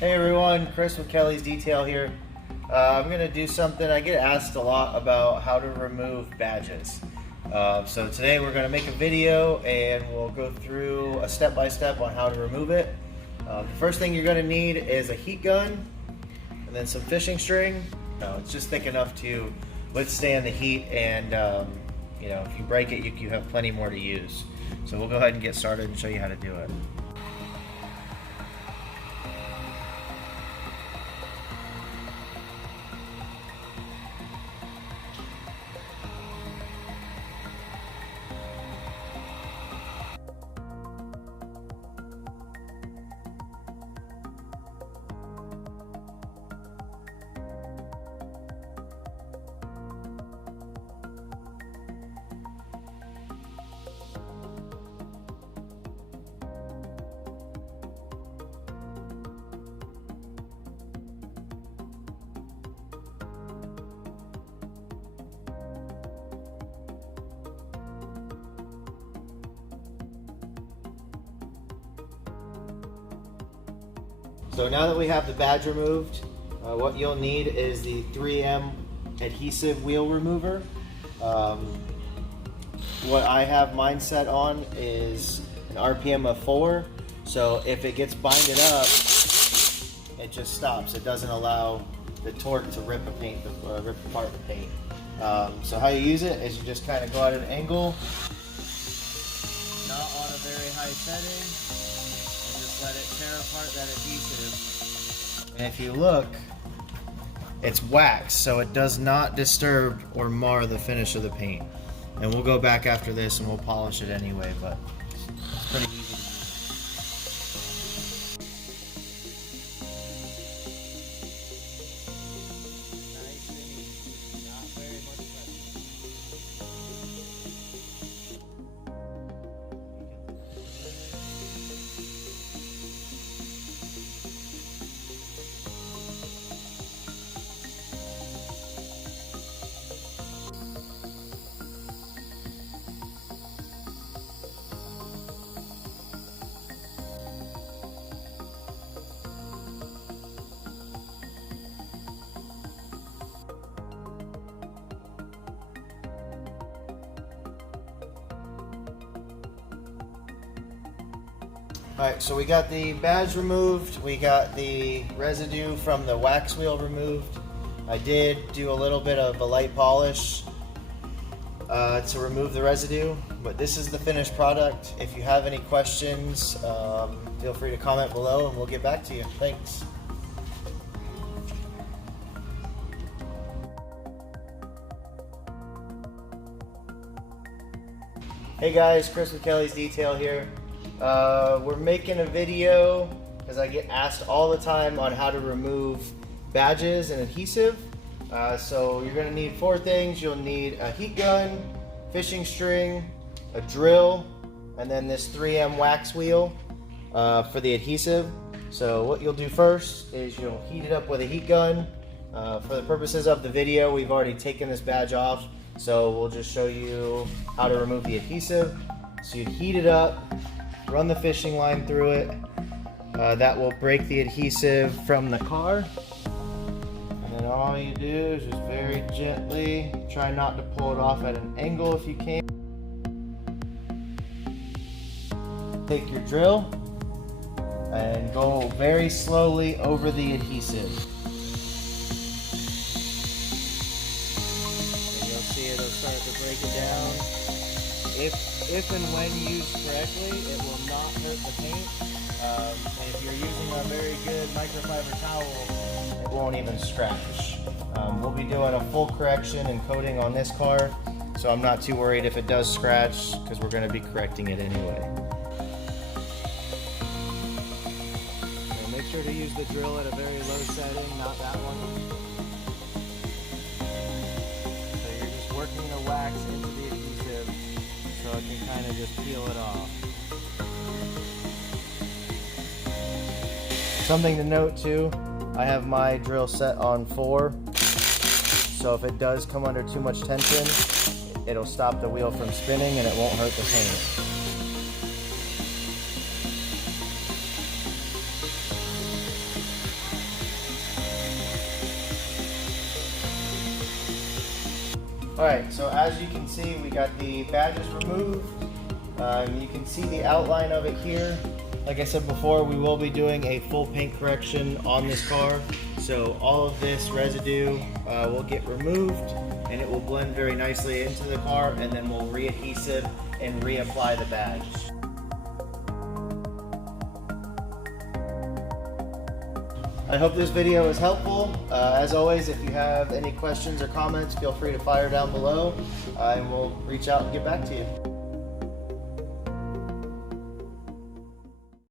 Hey everyone, Chris with Kelley's Detail here. I'm going to do something, I get asked a lot about how to remove badges. So today we're going to make a video and we'll go through a step-by-step on how to remove it. The first thing you're going to need is a heat gun and then some fishing string. It's just thick enough to withstand the heat, and if you break it, you have plenty more to use. So we'll go ahead and get started and show you how to do it. So now that we have the badge removed, what you'll need is the 3M adhesive wheel remover. What I have mine set on is an RPM of 4, so if it gets binded up, it just stops. It doesn't allow the torque to rip apart the paint. So how you use it is you just kind of go at an angle, not on a very high setting, let it tear apart that adhesive. And if you look, it's wax, so it does not disturb or mar the finish of the paint. And we'll go back after this and we'll polish it anyway, but it's pretty easy to use. Nice and easy, not very much Alright, so we got the badge removed, we got the residue from the wax wheel removed. I did do a little bit of a light polish to remove the residue, but this is the finished product. If you have any questions, feel free to comment below and we'll get back to you. Thanks. Hey guys, Chris with Kelley's Detail here. We're making a video because I get asked all the time on how to remove badges and adhesive. So you're going to need 4 things. You'll need a heat gun, fishing string, a drill, and then this 3M wax wheel for the adhesive. So what you'll do first is you'll heat it up with a heat gun. For the purposes of the video, we've already taken this badge off, so we'll just show you how to remove the adhesive. So you'd heat it up, run the fishing line through it. That will break the adhesive from the car. And then all you do is just very gently, try not to pull it off at an angle if you can. Take your drill and go very slowly over the adhesive. And you'll see it'll start to break it down. If and when used correctly, it will not hurt the paint. And if you're using a very good microfiber towel, it won't even scratch. We'll be doing a full correction and coating on this car, so I'm not too worried if it does scratch because we're going to be correcting it anyway. So make sure to use the drill at a very low setting, not that one. So you're just working the wax into the adhesive so it can kind of just peel it off. Something to note too, I have my drill set on 4, so if it does come under too much tension, it'll stop the wheel from spinning and it won't hurt the paint. Alright, so as you can see, we got the badges removed. You can see the outline of it here. Like I said before, we will be doing a full paint correction on this car. So all of this residue will get removed and it will blend very nicely into the car, and then we'll re-adhesive and reapply the badge. I hope this video was helpful. As always, if you have any questions or comments, feel free to fire down below and we'll reach out and get back to you.